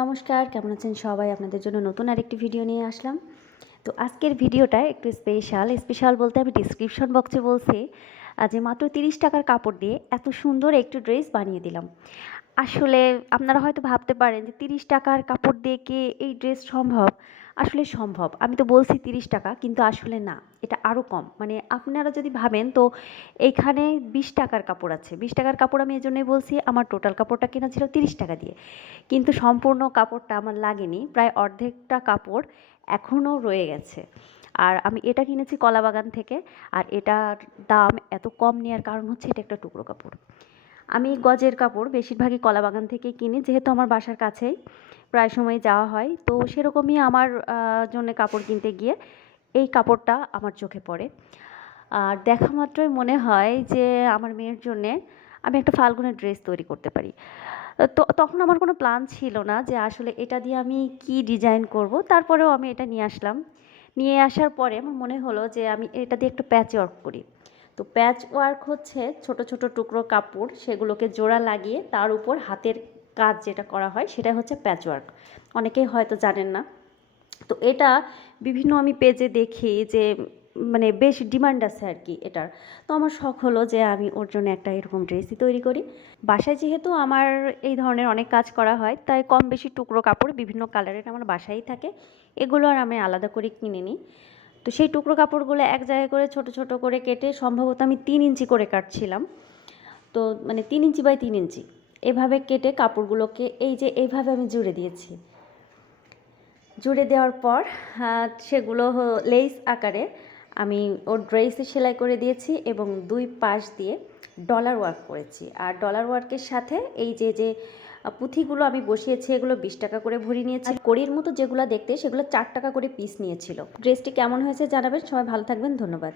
নমস্কার, কেমন আছেন সবাই? আপনাদের জন্য নতুন আরেকটি ভিডিও নিয়ে আসলাম। তো আজকের ভিডিওটা একটু স্পেশাল বলতে আমি ডিসক্রিপশন বক্সে বলছি যে মাত্র ৳৩০ কাপড় দিয়ে এত সুন্দর একটু ড্রেস বানিয়ে দিলাম। আসলে আপনারা হয়তো ভাবতে পারেন যে ৳৩০ কাপড় দিয়ে কি এই ড্রেস সম্ভব? আসলে সম্ভব। আমি তো বলছি ৳৩০ কিন্তু আসলে না, এটা আরও কম। মানে আপনারা যদি ভাবেন তো এইখানে ৳২০ কাপড় আছে। ৳২০ কাপড় আমি এজন্যই বলছি, আমার টোটাল কাপড়টা কেনা ছিল ৳৩০ দিয়ে। কিন্তু সম্পূর্ণ কাপড়টা আমার লাগেনি, প্রায় অর্ধেকটা কাপড় এখনও রয়ে গেছে। আর আমি এটা কিনেছি কলাবাগান থেকে। আর এটার দাম এত কম নেওয়ার কারণ হচ্ছে এটা একটা টুকরো কাপড়। আমি গজের কাপড় বেশিরভাগই কলাবাগান থেকেই কিনি, যেহেতু আমার বাসার কাছেই প্রায় সময় যাওয়া হয়। তো সেরকমই আমার জন্যে কাপড় কিনতে গিয়ে এই কাপড়টা আমার চোখে পড়ে। আর দেখা মাত্রই মনে হয় যে আমার মেয়ের জন্যে আমি একটা ফাল্গুনের ড্রেস তৈরি করতে পারি। তো তখন আমার কোনো প্ল্যান ছিল না যে আসলে এটা দিয়ে আমি কি ডিজাইন করব। তারপরেও আমি এটা নিয়ে আসলাম। নিয়ে আসার পরে আমার মনে হলো যে আমি এটা দিয়ে একটু প্যাচ ওয়ার্ক করি। তো প্যাচ ওয়ার্ক হচ্ছে ছোট ছোট টুকরো কাপড়, সেগুলোকে জোড়া লাগিয়ে তার উপর হাতের কাজ যেটা করা হয় সেটা হচ্ছে প্যাচ ওয়ার্ক। অনেকেই হয়তো জানেন না। তো এটা বিভিন্ন আমি পেজে দেখি যে মানে বেশ ডিমান্ড আছে আর কি এটার। তো আমার শখ হলো যে আমি ওর জন্য একটা এরকম ড্রেসই তৈরি করি। বাসায় যেহেতু আমার এই ধরনের অনেক কাজ করা হয়, তাই কম বেশি টুকরো কাপড় বিভিন্ন কালারের আমার বাসায়ই থাকে। এগুলো আর আমি আলাদা করে কিনে নিই। তো সেই টুকরো কাপড়গুলো এক জায়গায় করে ছোট ছোট করে কেটে, সম্ভবত আমি 3 ইঞ্চি করে কাটছিলাম। তো মানে 3 ইঞ্চি বাই 3 ইঞ্চি এভাবে কেটে কাপড়গুলোকে এই যে এইভাবে আমি জুড়ে দিয়েছি। জুড়ে দেওয়ার পর সেগুলো লেস আকারে আমি ওর ড্রেসে সেলাই করে দিয়েছি এবং দুই পাশ দিয়ে ডলার ওয়ার্ক করেছি। আর ডলার ওয়ার্কের সাথে এই যে যে পুঁথিগুলো আমি বসিয়েছি, এগুলো 20 টাকা করে ভরি নিয়েছি। কড়ির মতো যেগুলো দেখতে, সেগুলো 4 টাকা করে পিস নিয়েছিল। ড্রেসটি কেমন হয়েছে জানাবেন। সবাই ভালো থাকবেন, ধন্যবাদ।